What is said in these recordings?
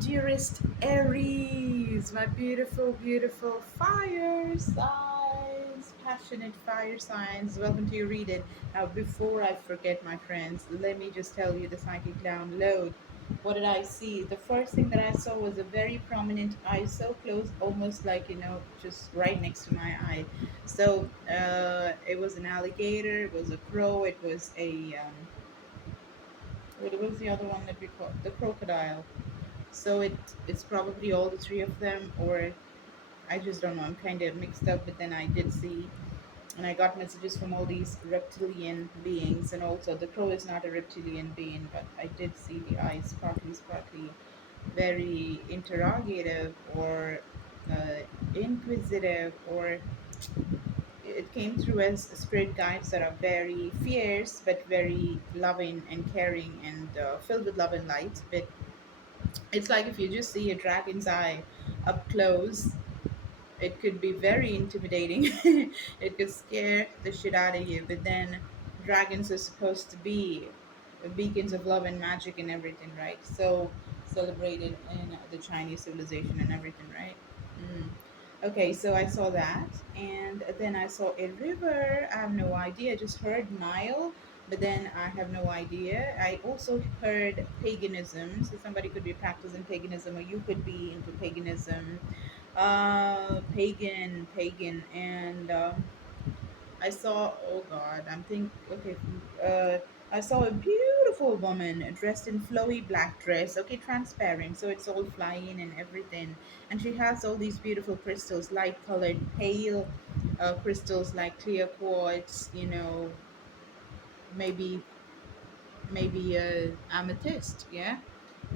dearest Aries, my beautiful, beautiful fire signs, passionate fire signs. Welcome to your reading. Now, before I forget, my friends, let me just tell you the psychic download. What did I see? The first thing that I saw was a very prominent eye, so close, almost like, just right next to my eye. So, it was an alligator, it was a crow, it was what was the other one that we call the crocodile? So it's probably all the three of them, or I just don't know. I'm kind of mixed up, but then I did see, and I got messages from all these reptilian beings, and also the crow is not a reptilian being, but I did see the eyes sparkly, very interrogative or inquisitive, or it came through as spirit guides that are very fierce, but very loving and caring and filled with love and light. But it's like if you just see a dragon's eye up close, it could be very intimidating. It could scare the shit out of you. But then dragons are supposed to be beacons of love and magic and everything, right? So celebrated in the Chinese civilization and everything, right? Mm. Okay, so I saw that, and then I saw a river. I have no idea. I just heard Nile, but then I have no idea. I also heard paganism, so somebody could be practicing paganism, or you could be into paganism. Pagan, and I saw. Oh God, I'm think. Okay, I saw a beautiful woman dressed in flowy black dress. Okay, transparent, so it's all flying and everything. And she has all these beautiful crystals, light colored, pale crystals like clear quartz. Maybe amethyst. Yeah,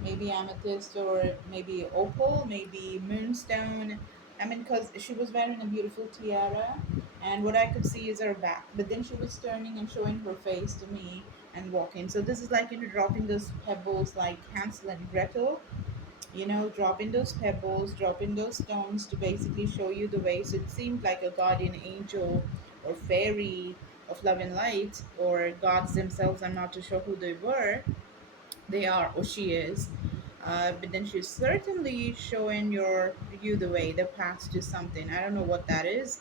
maybe amethyst, or maybe opal, maybe moonstone. I mean, because she was wearing a beautiful tiara, and what I could see is her back. But then she was turning and showing her face to me and walking. So this is like dropping those pebbles like Hansel and Gretel. Dropping those pebbles, dropping those stones to basically show you the way. So it seemed like a guardian angel or fairy of love and light, or gods themselves. I'm not too sure who they were, they are, or she is. But then she's certainly showing you the way, the path to something. I don't know what that is.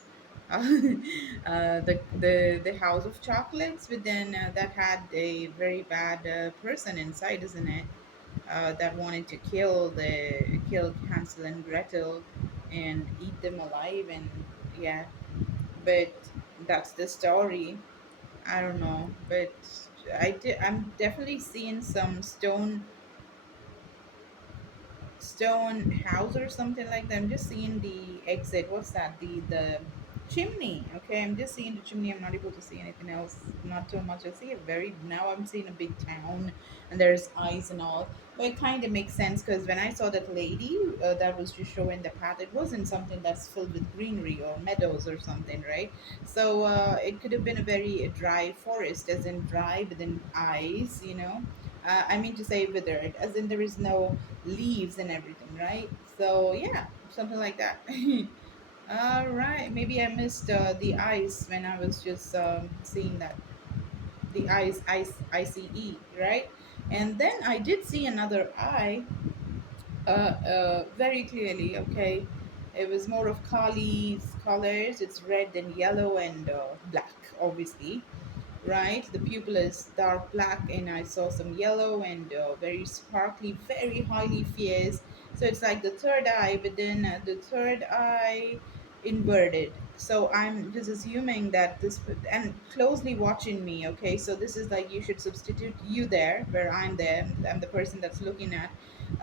Uh, the house of chocolates, but then that had a very bad person inside, isn't it? That wanted to kill Hansel and Gretel and eat them alive, and yeah. But that's the story. I don't know, but I'm definitely seeing some stone house or something like that. I'm just seeing the exit. What's that? The chimney. Okay, I'm just seeing the chimney. I'm not able to see anything else. Not too much. I see a very now. I'm seeing a big town, and there's eyes and all. But it kind of makes sense because when I saw that lady that was just showing the path, it wasn't something that's filled with greenery or meadows or something, right? So it could have been a very dry forest, as in dry, but then eyes. I mean to say withered, as in there is no leaves and everything, right? So yeah, something like that. All right, maybe I missed the ice when I was just seeing that the ICE, right? And then I did see another eye very clearly. Okay, it was more of Kali's colors. It's red and yellow and black, obviously, right? The pupil is dark black, and I saw some yellow and very sparkly, very highly fierce. So it's like the third eye, but then the third eye inverted. So I'm just assuming that this, and closely watching me. Okay, so this is like you should substitute you there, where I'm there. I'm the person that's looking at.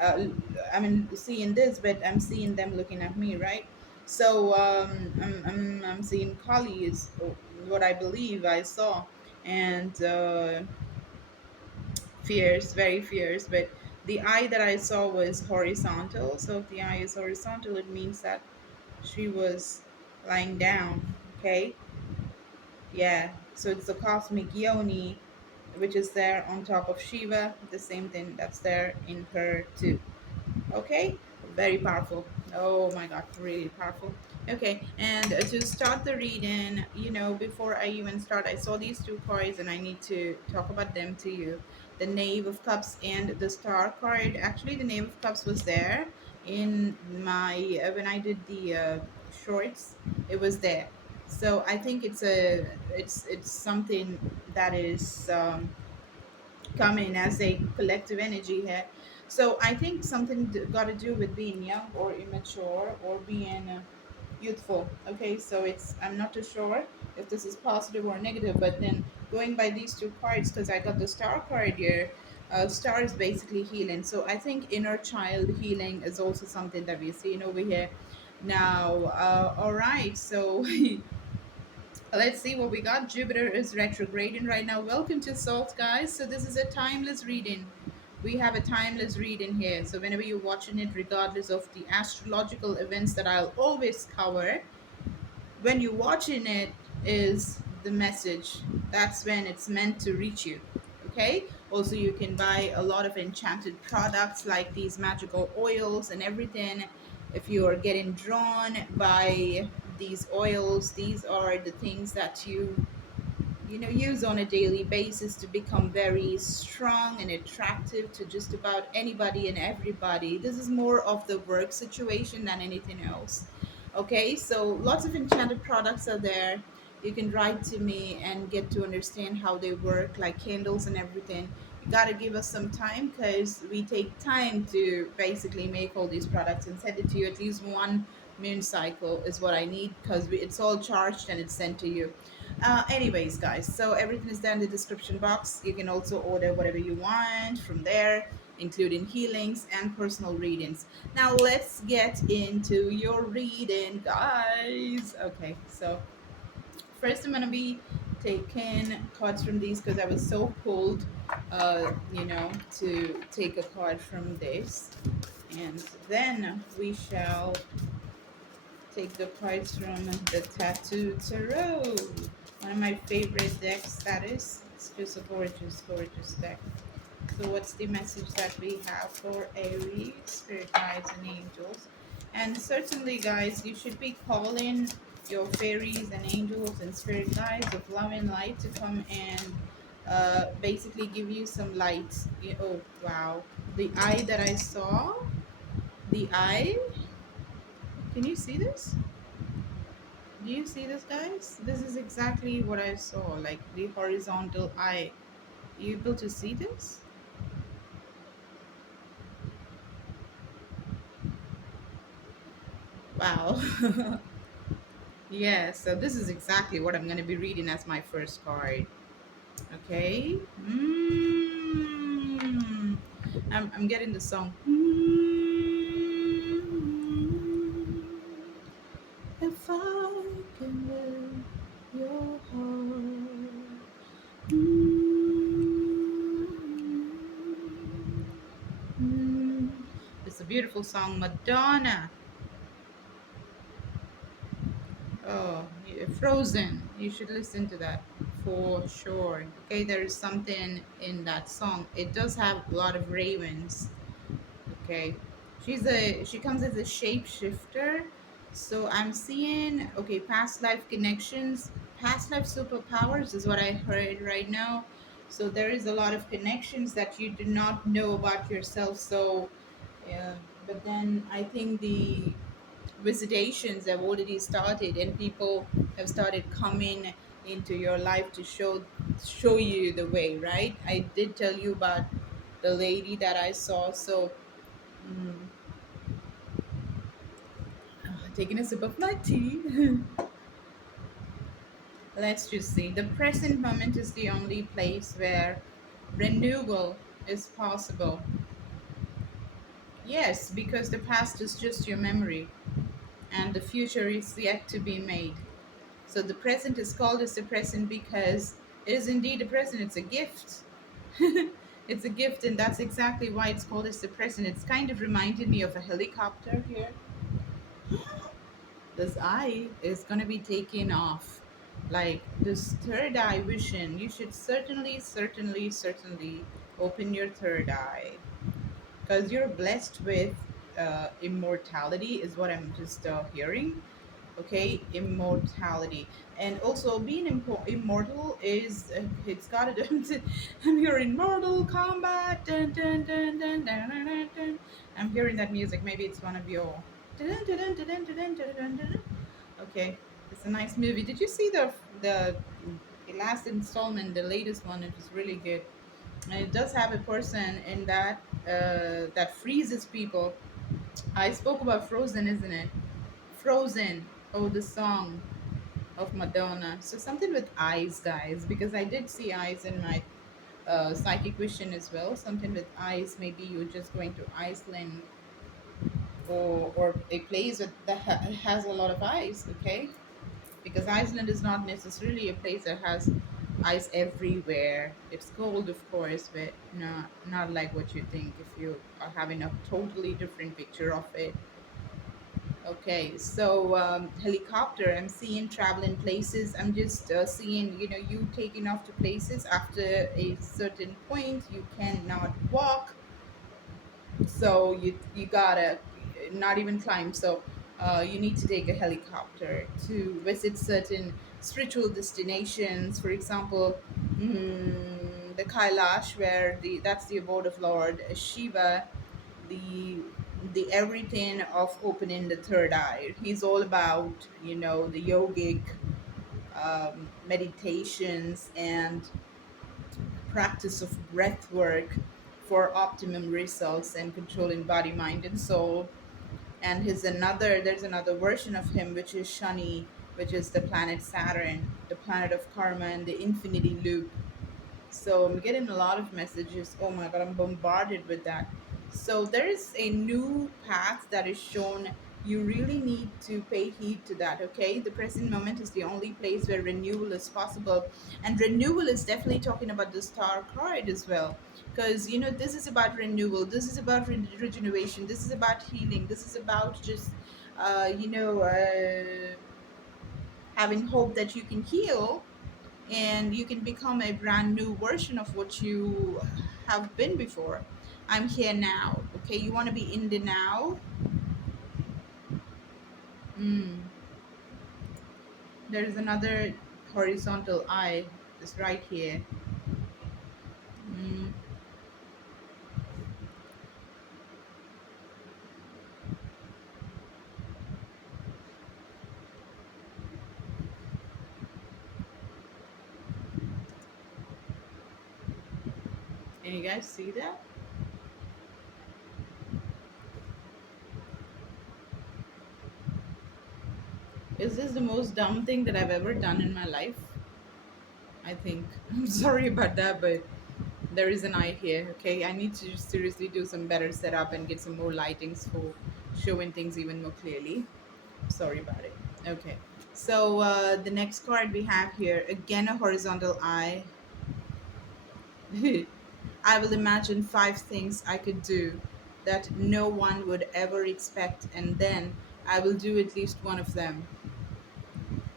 Uh, I mean, seeing this, but I'm seeing them looking at me, right? So I'm seeing Kali is what I believe I saw, and fierce, very fierce. But the eye that I saw was horizontal. So if the eye is horizontal, it means that she was lying down. Okay, yeah. So it's the cosmic yoni, which is there on top of Shiva. The same thing that's there in her too. Okay, very powerful. Oh my god, really powerful. Okay, and to start the reading, before I even start, I saw these two cards and I need to talk about them to you. the Knave of Cups and the Star card. Actually, the Knave of Cups was there in my when I did the shorts. It was there. So I think it's something that is coming as a collective energy here. So I think something got to do with being young or immature or being youthful. Okay, so it's I'm not too sure if this is positive or negative, but then going by these two cards, because I got the Star card here. Star is basically healing, so I think inner child healing is also something that we're seeing over here. Now, all right, so let's see what we got. Jupiter is retrograding right now. Welcome to Salt, guys. So this is a timeless reading. We have a timeless reading here. So whenever you're watching it, regardless of the astrological events that I'll always cover, when you're watching it is the message. That's when it's meant to reach you. Okay. Also, you can buy a lot of enchanted products like these magical oils and everything. If you are getting drawn by these oils, these are the things that you use on a daily basis to become very strong and attractive to just about anybody and everybody. This is more of the work situation than anything else. Okay, so lots of enchanted products are there. You can write to me and get to understand how they work, like candles and everything. You gotta give us some time because we take time to basically make all these products and send it to you. At least one moon cycle is what I need because it's all charged and it's sent to you. Anyways, guys, so everything is there in the description box. You can also order whatever you want from there, including healings and personal readings. Now, let's get into your reading, guys. Okay, so first, I'm gonna be taking cards from these because I was so pulled, to take a card from this. And then we shall take the cards from the Tattoo Tarot. One of my favorite decks, that is. It's just a gorgeous, gorgeous deck. So, what's the message that we have for Aries, Spirit Guides, and Angels? And certainly, guys, you should be calling your fairies and angels and spirit guides of love and light to come and basically give you some light. Oh, wow. The eye that I saw, the eye, can you see this? Do you see this, guys? This is exactly what I saw, like the horizontal eye. You able to see this? Wow. Yeah, so this is exactly what I'm going to be reading as my first card. Okay. I'm getting the song. If I can win your heart. It's a beautiful song, Madonna. Oh, Frozen. You should listen to that for sure. Okay, there is something in that song. It does have a lot of ravens. Okay, she comes as a shapeshifter. So I'm seeing past life connections, past life superpowers is what I heard right now. So there is a lot of connections that you do not know about yourself. So, yeah, but then I think the visitations have already started and people have started coming into your life to show you the way, right? I did tell you about the lady that I saw. So mm, taking a sip of my tea. Let's just see, the present moment is the only place where renewal is possible. Yes, because the past is just your memory and the future is yet to be made. So the present is called as the present because it is indeed a present. It's a gift. It's a gift, and that's exactly why it's called as the present. It's kind of reminded me of a helicopter here. This eye is gonna be taking off. Like this third eye vision, you should certainly, certainly, certainly open your third eye because you're blessed with immortality, is what I'm just hearing. Okay, immortality. And also being immortal is it's got to do. I'm hearing Mortal Kombat. Dun, dun, dun, dun, dun, dun, dun, dun. I'm hearing that music. Maybe it's one of your. Dun, dun, dun, dun, dun, dun, dun, dun, dun, dun. Okay, it's a nice movie. Did you see the last installment, the latest one? It was really good. And it does have a person in that that freezes people. I spoke about Frozen, isn't it? Frozen. Oh, the song of Madonna. So something with eyes, guys, because I did see eyes in my psychic vision as well. Something with eyes. Maybe you're just going to Iceland or a place that has a lot of ice. Okay, because Iceland is not necessarily a place that has ice everywhere. It's cold, of course, but not like what you think if you are having a totally different picture of it. Okay, so helicopter. I'm seeing traveling places. I'm just seeing, you taking off to places after a certain point. You cannot walk, so you gotta not even climb. So you need to take a helicopter to visit certain spiritual destinations. For example, the Kailash, where that's the abode of Lord Shiva, the the everything of opening the third eye. He's all about the yogic meditations and practice of breath work for optimum results and controlling body, mind, and soul. And there's another version of him, which is Shani, which is the planet Saturn, the planet of karma and the infinity loop. So I'm getting a lot of messages. Oh my God, I'm bombarded with that. So there is a new path that is shown. You really need to pay heed to that, okay? The present moment is the only place where renewal is possible. And renewal is definitely talking about the star card as well. Because, this is about renewal, this is about regeneration, this is about healing, this is about just, having hope that you can heal and you can become a brand new version of what you have been before. I'm here now. Okay, you want to be in the now. mm. There's another horizontal eye just right here. mm. Can you guys see that? Is this the most dumb thing that I've ever done in my life? I think. I'm sorry about that, but there is an eye here. Okay, I need to seriously do some better setup and get some more lightings for showing things even more clearly. Sorry about it. Okay. So the next card we have here, again a horizontal eye. I will imagine 5 things I could do that no one would ever expect, and then I will do at least one of them.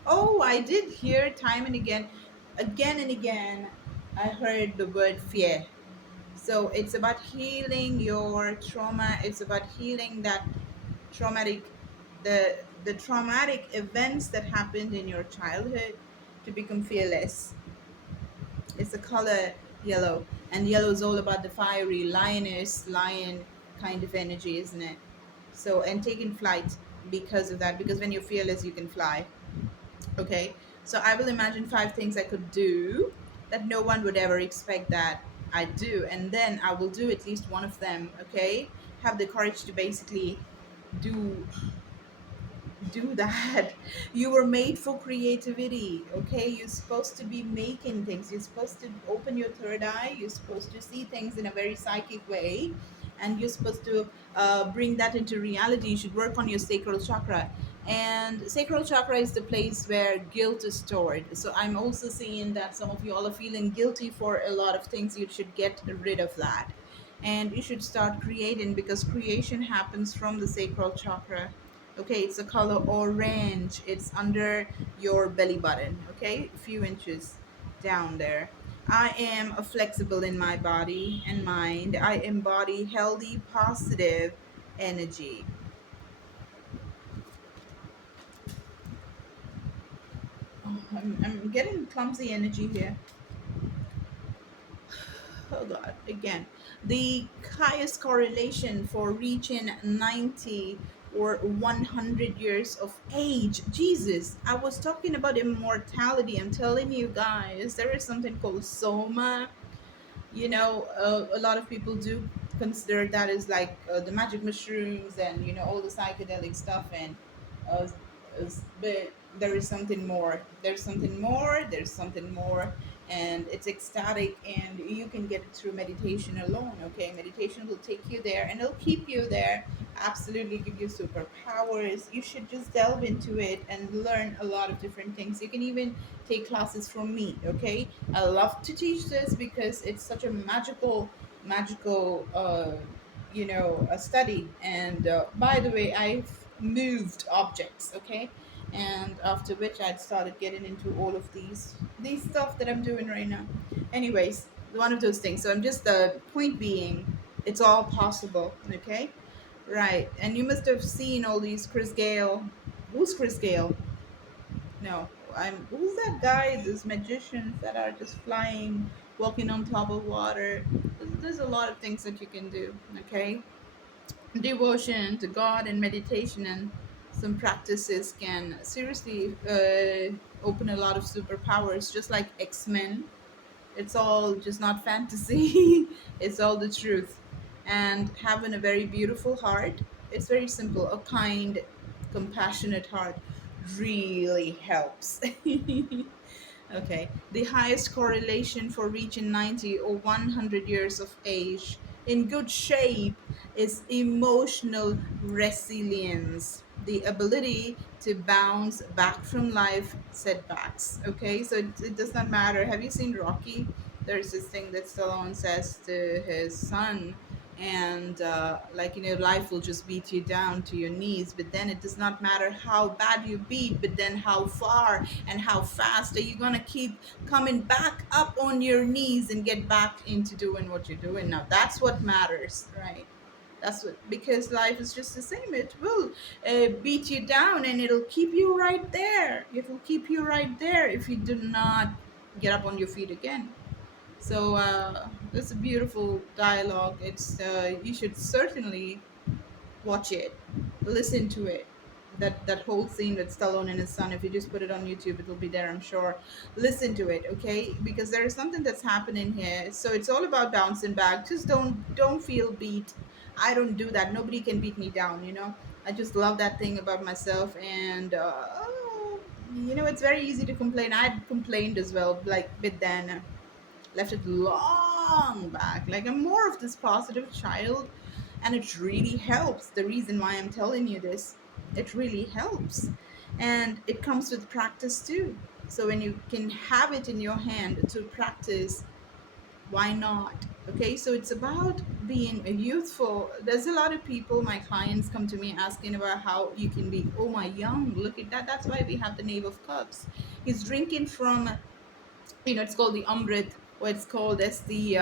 Oh, I did hear time and again and again, I heard the word fear. So it's about healing your trauma. It's about healing that traumatic, the traumatic events that happened in your childhood to become fearless. It's the color yellow, and yellow is all about the fiery lioness, lion kind of energy, isn't it? So and taking flight because of that. Because when you're fearless, you can fly. Okay, so I will imagine 5 things I could do that no one would ever expect that I do, and then I will do at least one of them. Okay, have the courage to basically do do that. You were made for creativity. Okay, you're supposed to be making things. You're supposed to open your third eye. You're supposed to see things in a very psychic way, and you're supposed to bring that into reality. You should work on your sacral chakra. And sacral chakra is the place where guilt is stored. So I'm also seeing that some of you all are feeling guilty for a lot of things. You should get rid of that, and you should start creating, because creation happens from the sacral chakra. Okay, it's the color orange. It's under your belly button. Okay, a few inches down there. I am flexible in my body and mind. I embody healthy, positive energy. I'm getting clumsy energy here. Oh God, again. The highest correlation for reaching 90 or 100 years of age. Jesus, I was talking about immortality. I'm telling you guys, there is something called soma. A lot of people do consider that as like the magic mushrooms and all the psychedelic stuff, and uh, but there is something more. There's something more, and it's ecstatic, and you can get it through meditation alone. Okay, meditation will take you there, and it'll keep you there. Absolutely, give you superpowers. You should just delve into it and learn a lot of different things. You can even take classes from me. Okay, I love to teach this because it's such a magical a study. And by the way, I've moved objects. Okay, and after which I'd started getting into all of these stuff that I'm doing right now. Anyways, one of those things. So I'm just the point being, it's all possible. Okay, right. And you must have seen all these Chris Gale. Who's Chris Gale? No, who's that guy? Those magicians that are just flying, walking on top of water. There's a lot of things that you can do. Okay, devotion to God and meditation and some practices can seriously open a lot of superpowers, just like X-Men. It's all just not fantasy. It's all the truth. And having a very beautiful heart, it's very simple. A kind, compassionate heart really helps. Okay. The highest correlation for reaching 90 or 100 years of age in good shape is emotional resilience, the ability to bounce back from life setbacks. Okay, so it does not matter. Have you seen Rocky? There's this thing that Stallone says to his son, and like life will just beat you down to your knees, but then it does not matter how bad you beat, but then how far and how fast are you gonna keep coming back up on your knees and get back into doing what you're doing now. That's what matters, right? That's what, because life is just the same. It will beat you down, and it'll keep you right there. It will keep you right there if you do not get up on your feet again. So it's a beautiful dialogue. It's you should certainly watch it, listen to it. That whole scene with Stallone and his son. If you just put it on YouTube, it'll be there, I'm sure. Listen to it, okay? Because there is something that's happening here. So it's all about bouncing back. Just don't feel beat. I don't do that. Nobody can beat me down. I just love that thing about myself, and it's very easy to complain. I'd complained as well, like, but then left it long back. Like, I'm more of this positive child, and it really helps. The reason why I'm telling you this, it really helps. And it comes with practice too. So when you can have it in your hand to practice, why not? Okay, so it's about being a youthful. There's a lot of people, my clients come to me asking about how you can be, oh my young, look at that. That's why we have the Knave of Cups. He's drinking from, it's called the Amrit, or it's called as the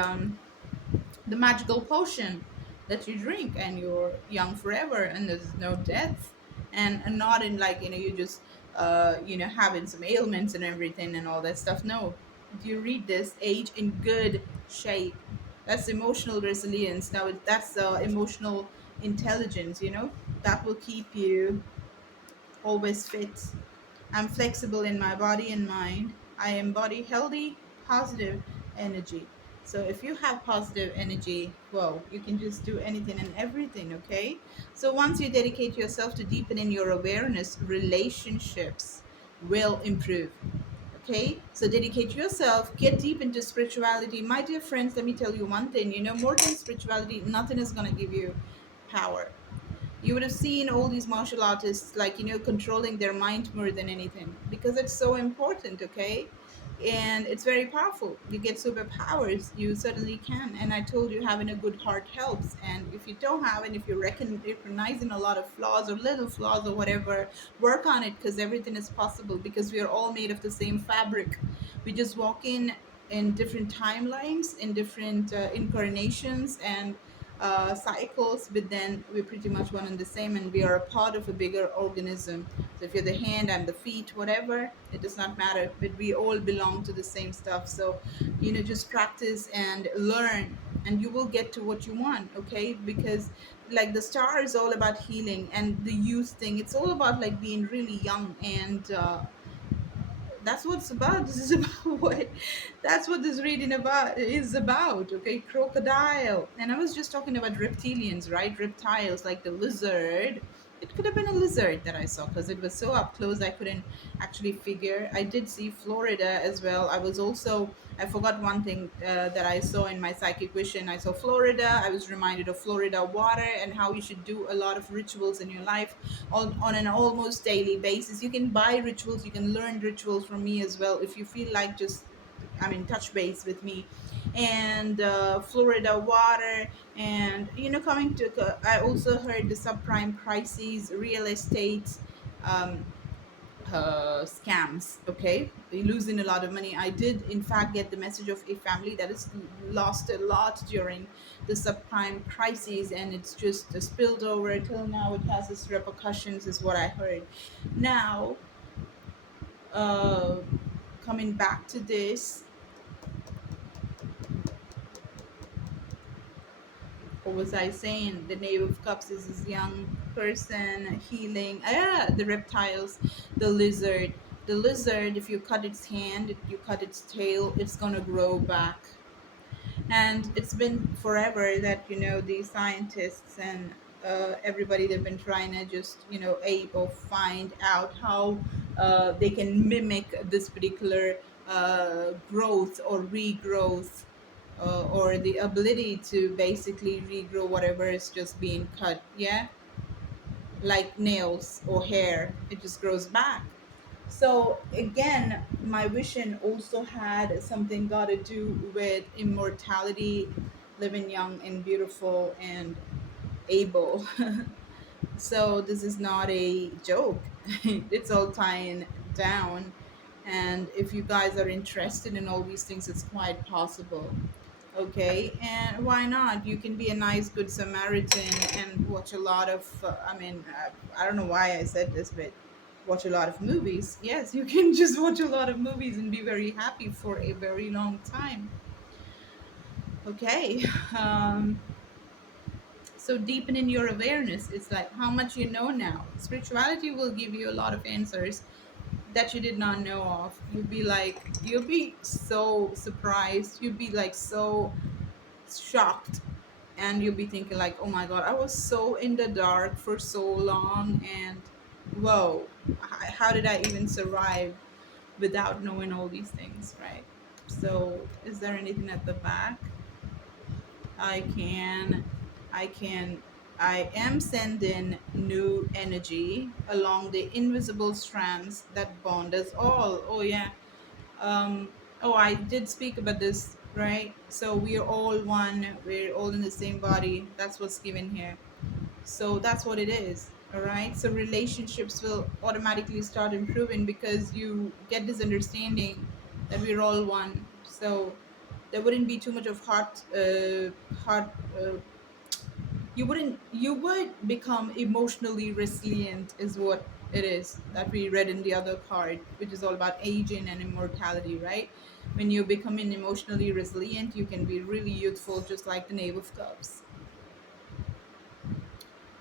magical potion that you drink, and you're young forever, and there's no death, and not in, like, you just having some ailments and everything and all that stuff. No, you read this, age in good shape. That's emotional resilience. Now that's emotional intelligence, that will keep you always fit. I'm flexible in my body and mind. I embody healthy, positive energy. So if you have positive energy, well, you can just do anything and everything, okay? So once you dedicate yourself to deepening your awareness, relationships will improve. Okay? So dedicate yourself, get deep into spirituality. My dear friends, let me tell you one thing, more than spirituality, nothing is going to give you power. You would have seen all these martial artists, like, controlling their mind more than anything, because it's so important. Okay, and it's very powerful. You get superpowers, you certainly can. And I told you, having a good heart helps. And if you don't have, and if you're recognizing a lot of flaws or little flaws or whatever, work on it, because everything is possible, because we are all made of the same fabric. We just walk in different timelines, in different incarnations, and cycles, but then we're pretty much one and the same, and we are a part of a bigger organism. So if you're the hand, I'm the feet, whatever, it does not matter, but we all belong to the same stuff. So, just practice and learn, and you will get to what you want, okay? Because like the star is all about healing, and the youth thing, it's all about like being really young, and that's what it's about. This is about what that's what this reading about is about. Okay, crocodile. And I was just talking about reptilians, right? Reptiles, like the lizard. It could have been a lizard that I saw because it was so up close I couldn't actually figure. I did see Florida as well. I forgot one thing that I saw in my psychic vision. I saw Florida. I was reminded of Florida water and how you should do a lot of rituals in your life on an almost daily basis. You can buy rituals, you can learn rituals from me as well if you feel like just, I mean, touch base with me. And Florida water, and coming to, I also heard the subprime crises, real estate. Um, Scams. Okay, they're losing a lot of money. I did in fact get the message of a family that has lost a lot during the subprime crises, and it's just spilled over till now. It has its repercussions, is what I heard. Now, uh, coming back to this, what was I saying? The Knave of Cups is this young person healing. Ah, the reptiles, the lizard. The lizard, if you cut its hand, you cut its tail, it's gonna grow back. And it's been forever that these scientists and everybody, they've been trying to just ape or find out how they can mimic this particular growth or regrowth, or the ability to basically regrow whatever is just being cut. Yeah, like nails or hair, it just grows back. So again, my vision also had something got to do with immortality, living young and beautiful and able. So this is not a joke. It's all tying down. And if you guys are interested in all these things, it's quite possible. Okay, and why not? You can be a nice, good Samaritan and watch a lot of, I don't know why I said this, but watch a lot of movies. Yes, you can just watch a lot of movies and be very happy for a very long time. Okay, um, so deepening your awareness. It's like how much you know now. Spirituality will give you a lot of answers that you did not know of. You'll be so surprised. You'd be like so shocked, and you'll be thinking like, oh my god, I was so in the dark for so long, and whoa, how did I even survive without knowing all these things, right? So is there anything at the back? I can i can i am sending new energy along the invisible strands that bond us all. Oh yeah. um oh, I did speak about this, right? So we are all one, we're all in the same body. That's what's given here. So that's what it is. All right, so relationships will automatically start improving because you get this understanding that we're all one. So there wouldn't be too much of heart you would become emotionally resilient, is what it is that we read in the other card, which is all about aging and immortality, right? When you're becoming emotionally resilient, you can be really youthful, just like the Knave of Cups.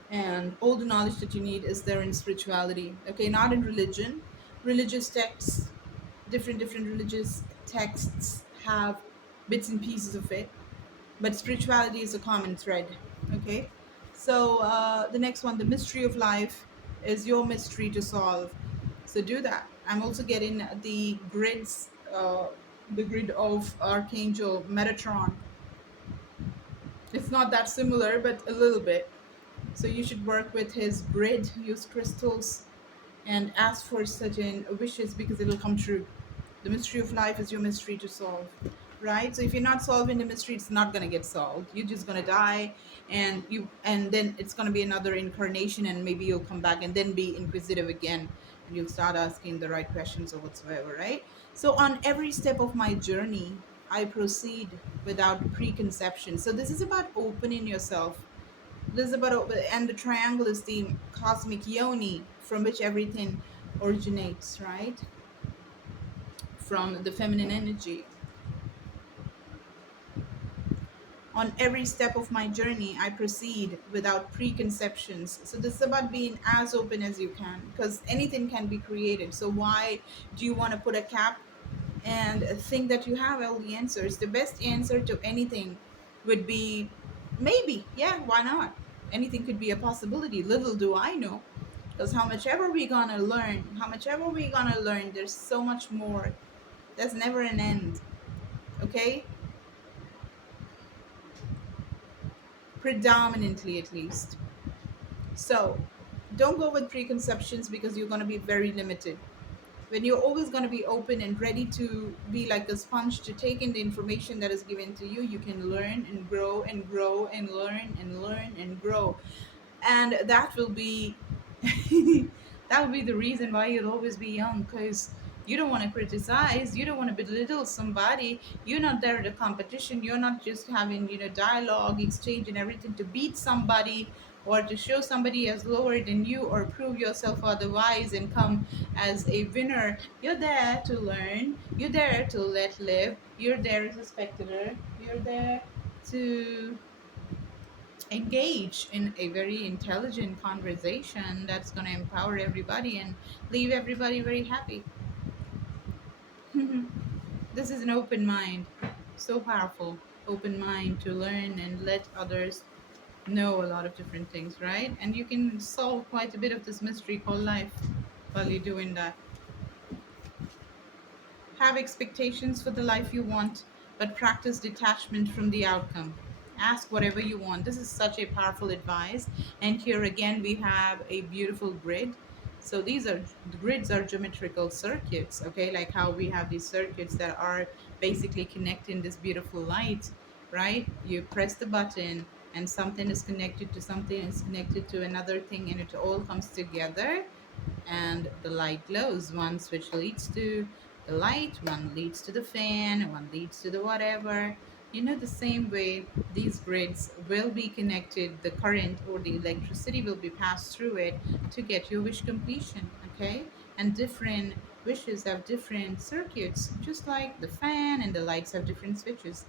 And all the knowledge that you need is there in spirituality, okay, not in religion. Religious texts, different religious texts have bits and pieces of it, but spirituality is a common thread. Okay, so the next one, the mystery of life is your mystery to solve. So do that. I'm also getting the grid of Archangel Metatron. It's not that similar, but a little bit. So you should work with his grid, use crystals, and ask for certain wishes because it'll come true. The mystery of life is your mystery to solve, right? So if you're not solving the mystery, it's not gonna get solved. You're just gonna die, and then it's gonna be another incarnation, and maybe you'll come back and then be inquisitive again, and you'll start asking the right questions or whatsoever, right? So on every step of my journey, I proceed without preconception. So this is about opening yourself. This is about and the triangle is the cosmic yoni from which everything originates, right? From the feminine energy. On every step of my journey, I proceed without preconceptions. So this is about being as open as you can, because anything can be created. So why do you want to put a cap and think that you have all the answers? The best answer to anything would be maybe, yeah, why not? Anything could be a possibility. Little do I know. Because how much ever we gonna learn, there's so much more. There's never an end. Okay? Predominantly at least. So don't go with preconceptions because you're going to be very limited. When you're always going to be open and ready to be like a sponge to take in the information that is given to you, you can learn and grow and grow and learn and grow. And that will be that will be the reason why you'll always be young, because you don't want to criticize, you don't want to belittle somebody. You're not there at a competition, you're not just having, dialogue exchange and everything to beat somebody or to show somebody as lower than you or prove yourself otherwise and come as a winner. You're there to learn, you're there to let live, you're there as a spectator, you're there to engage in a very intelligent conversation that's going to empower everybody and leave everybody very happy. This is an open mind, so powerful. Open mind to learn and let others know a lot of different things, right? And you can solve quite a bit of this mystery called life while you're doing that. Have expectations for the life you want, but practice detachment from the outcome. Ask whatever you want. This is such a powerful advice. And here again, we have a beautiful grid. So these are the grids are geometrical circuits, okay? Like how we have these circuits that are basically connecting this beautiful light, right? You press the button and something is connected to something, is connected to another thing, and it all comes together and the light glows. One switch leads to the light, one leads to the fan, one leads to the whatever. The same way these grids will be connected, the current or the electricity will be passed through it to get your wish completion, okay? And different wishes have different circuits, just like the fan and the lights have different switches.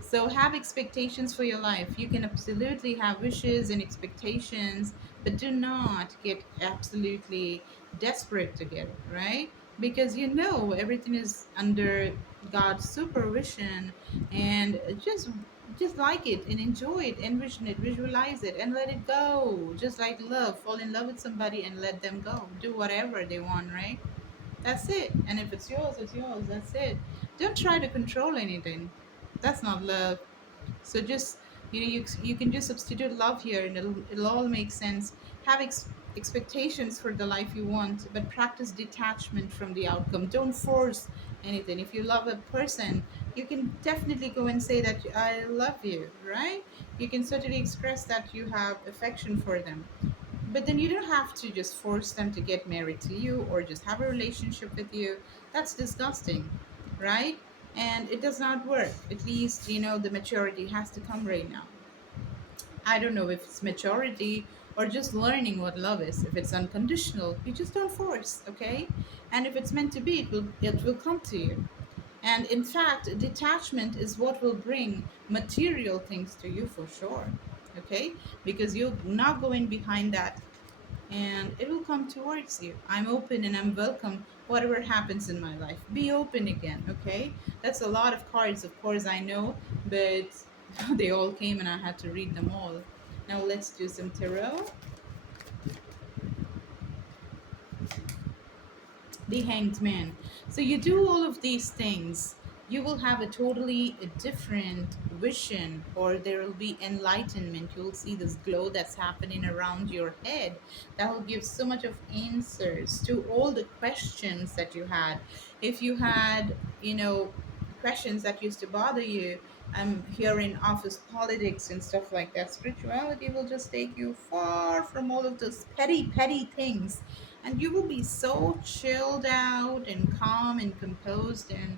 So have expectations for your life. You can absolutely have wishes and expectations, but do not get absolutely desperate to get it, right? Because everything is under God's supervision, and just like it and enjoy it, envision it, visualize it, and let it go. Just like love, fall in love with somebody and let them go. Do whatever they want, right? That's it. And if it's yours, it's yours. That's it. Don't try to control anything. That's not love. So just you can just substitute love here, and it'll all make sense. Have expectations for the life you want, but practice detachment from the outcome. Don't force anything. If you love a person, you can definitely go and say that I love you, right? You can certainly express that you have affection for them, but then you don't have to just force them to get married to you or just have a relationship with you. That's disgusting, right? And it does not work. At least, the maturity has to come right now. I don't know if it's maturity or just learning what love is. If it's unconditional, you just don't force, okay? And if it's meant to be, it will come to you. And in fact, detachment is what will bring material things to you for sure, okay? Because you're not going behind that and it will come towards you. I'm open and I'm welcome whatever happens in my life. Be open again, okay? That's a lot of cards, of course, I know, but they all came and I had to read them all. Now let's do some tarot. The Hanged Man. So you do all of these things, you will have a totally different vision, or there will be enlightenment. You'll see this glow that's happening around your head that will give so much of answers to all the questions that you had. If you had, questions that used to bother you, here in office politics and stuff like that, spirituality will just take you far from all of those petty things, and you will be so chilled out and calm and composed, and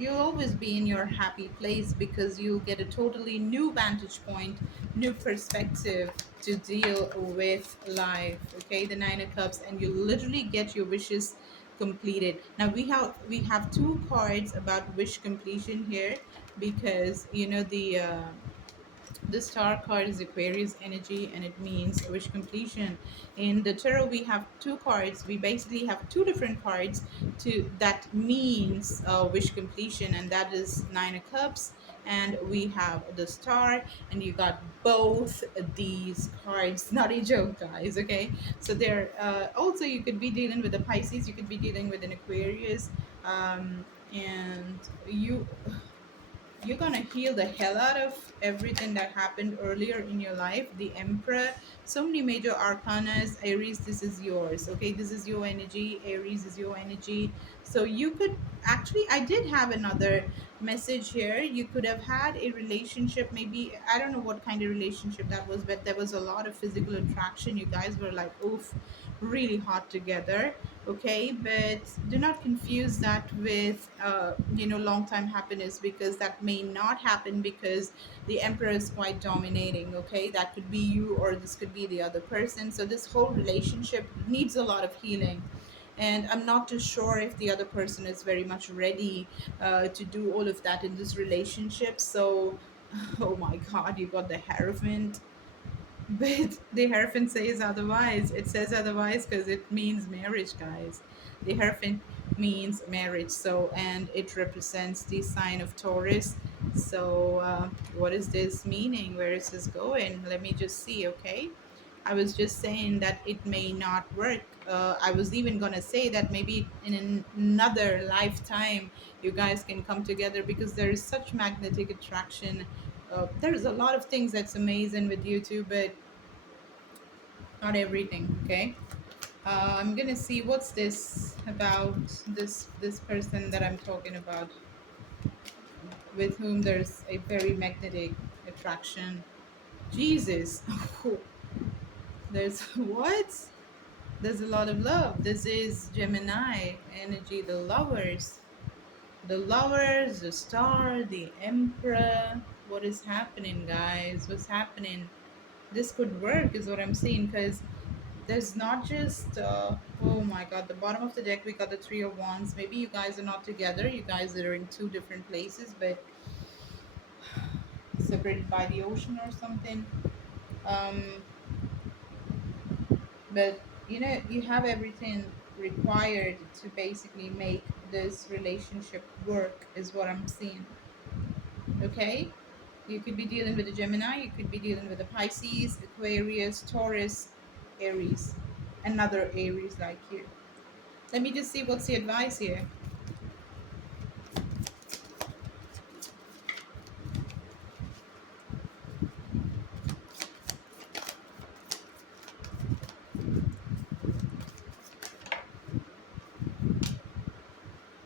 you'll always be in your happy place because you'll get a totally new vantage point, new perspective to deal with life. Okay, the Nine of Cups, and you literally get your wishes completed. Now we have two cards about wish completion here, because the star card is Aquarius energy, and it means wish completion. In the tarot, we have two cards. We basically have two different cards to that means wish completion, and that is Nine of Cups, and we have the star, and you got both these cards. Not a joke, guys. Okay, so there. Also, you could be dealing with a Pisces. You could be dealing with an Aquarius. And you're gonna heal the hell out of everything that happened earlier in your life. The Emperor, so many major arcanas. Aries, this is yours. Okay, this is your energy. Aries is your energy. So you could actually, I did have another message here. You could have had a relationship, maybe, I don't know what kind of relationship that was, but there was a lot of physical attraction. You guys were like, oof, really hot together. Okay, but do not confuse that with long time happiness, because that may not happen, because the Emperor is quite dominating. Okay, that could be you, or this could be the other person. So this whole relationship needs a lot of healing, and I'm not too sure if the other person is very much ready to do all of that in this relationship. So oh my god, you got the Hierophant. But the Hierophant says otherwise. It says otherwise because it means marriage, guys. The Hierophant means marriage. So, and it represents the sign of Taurus. So, what is this meaning? Where is this going? Let me just see, okay? I was just saying that it may not work. I was even going to say that maybe in another lifetime you guys can come together, because there is such magnetic attraction. There's a lot of things that's amazing with you two, but not everything. Okay, I'm gonna see what's this about, this person that I'm talking about, with whom there's a very magnetic attraction. Jesus. There's what? There's a lot of love. This is Gemini energy, the lovers. The lovers, the star, the Emperor. What is happening, guys? What's happening? This could work, is what I'm seeing, because there's not just oh my god, the bottom of the deck we got the Three of Wands. Maybe you guys are not together, you guys are in two different places, but separated by the ocean or something. um but you have everything required to basically make this relationship work, is what I'm seeing. Okay, you could be dealing with a Gemini, you could be dealing with a Pisces, Aquarius, Taurus, Aries, another Aries like you. Let me just see what's the advice here.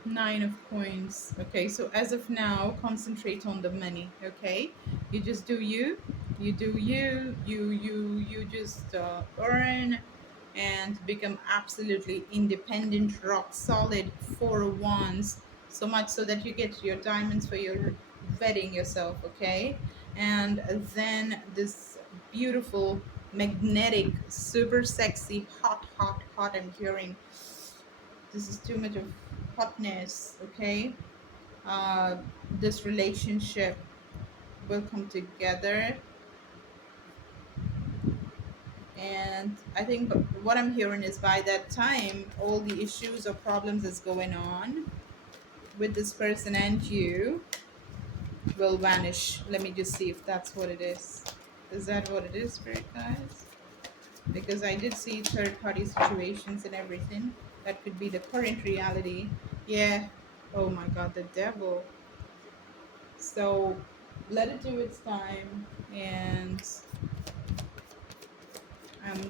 Nine of coins. Okay, so as of now, concentrate on the money. Okay, you just do you. You do you. You just earn and become absolutely independent, rock solid. Four of Wands. So much so that you get your diamonds for your wedding yourself. Okay, and then this beautiful, magnetic, super sexy, hot, hot, hot. I'm hearing this is too much of hotness. Okay, uh, this relationship will come together, and I think what I'm hearing is by that time all the issues or problems that's going on with this person and you will vanish. Let me just see if that's what it is that what it is, spirit guys? Because I did see third party situations and everything. That could be the current reality. Yeah. Oh my god, the devil. So let it do its time, and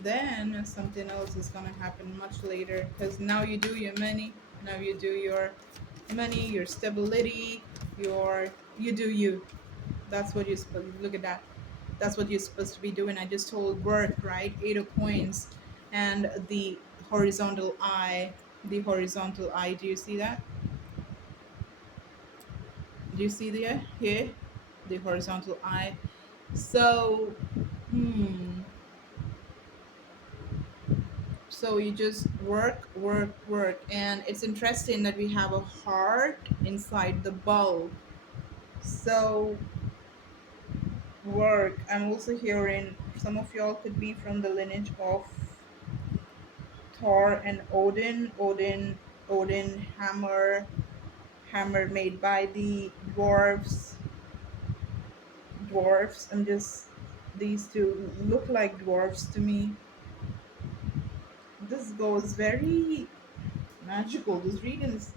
then something else is gonna happen much later. Because now you do your money, now you do your money, your stability, your you do you. That's what you're supposed. Look at that. That's what you're supposed to be doing. I just told work, right? Eight of coins, and the horizontal eye. The horizontal eye. Do you see that? Do you see there here the horizontal eye? So, hmm. So you just work, work, work, and it's interesting that we have a heart inside the bulb. So work. I'm also hearing some of y'all could be from the lineage of Thor and Odin. Odin hammer made by the dwarves. I'm just these two look like dwarves to me. This goes very magical. This reading is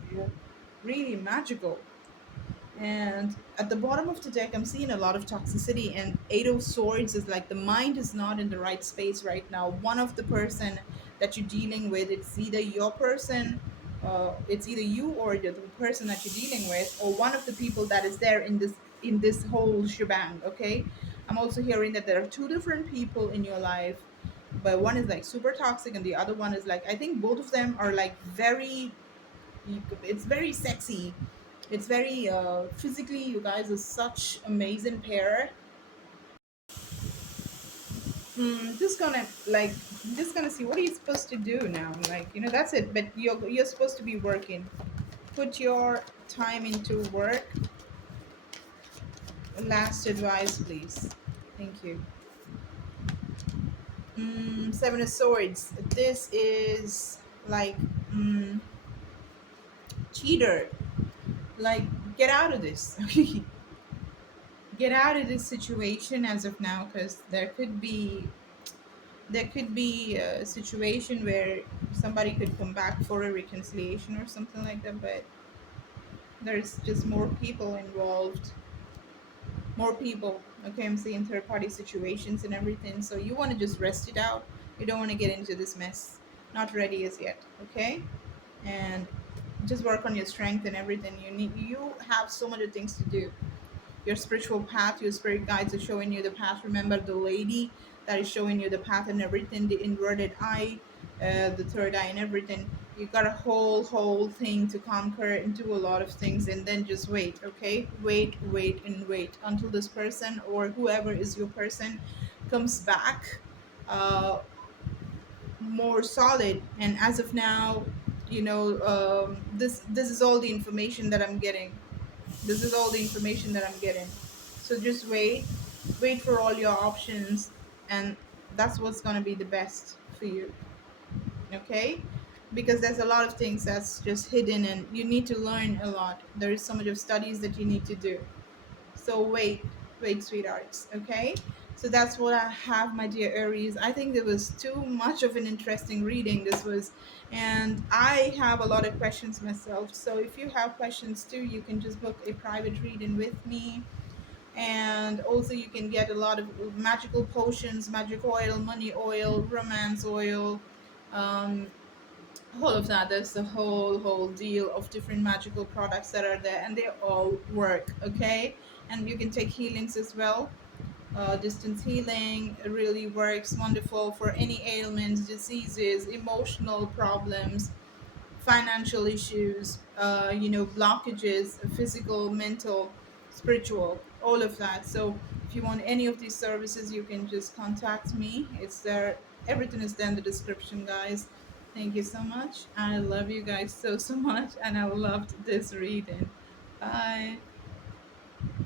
really magical. And at the bottom of the deck, I'm seeing a lot of toxicity. And Eight of Swords is like the mind is not in the right space right now. One of the person that you're dealing with, it's either your person, it's either you or the person that you're dealing with, or one of the people that is there in this whole shebang. Okay, I'm also hearing that there are two different people in your life, but one is like super toxic, and the other one is like I think both of them are like very it's very sexy. It's very physically, you guys are such amazing pair. Just gonna like just gonna see what are you supposed to do now. Like, that's it. But you're supposed to be working. Put your time into work. Last advice, please. Thank you. Seven of Swords. This is like cheater. Like, get out of this. Get out of this situation as of now, because there could be a situation where somebody could come back for a reconciliation or something like that, but there's just more people involved. More people. Okay, I'm seeing third party situations and everything. So you want to just rest it out. You don't want to get into this mess. Not ready as yet. Okay? And just work on your strength and everything. You have so many things to do. Your spiritual path, your spirit guides are showing you the path. Remember the lady that is showing you the path and everything, the inverted eye, the third eye and everything. You got a whole thing to conquer and do a lot of things, and then just wait. Okay, wait and wait until this person or whoever is your person comes back uh, more solid. And as of now, this is all the information that I'm getting. This is all the information that I'm getting. So just wait for all your options, and that's what's going to be the best for you. Okay? Because there's a lot of things that's just hidden, and you need to learn a lot. There is so much of studies that you need to do. So wait, sweethearts. Okay? So that's what I have, my dear Aries. I think it was too much of an interesting reading. This was, and I have a lot of questions myself. So if you have questions too, you can just book a private reading with me. And also, you can get a lot of magical potions, magic oil, money oil, romance oil, um, all of that. There's a whole deal of different magical products that are there, and they all work. Okay, and you can take healings as well. Distance healing really works wonderful for any ailments, diseases, emotional problems, financial issues, blockages, physical, mental, spiritual, all of that. So if you want any of these services, you can just contact me. It's there. Everything is there in the description, guys. Thank you so much. I love you guys so much, and I loved this reading. Bye.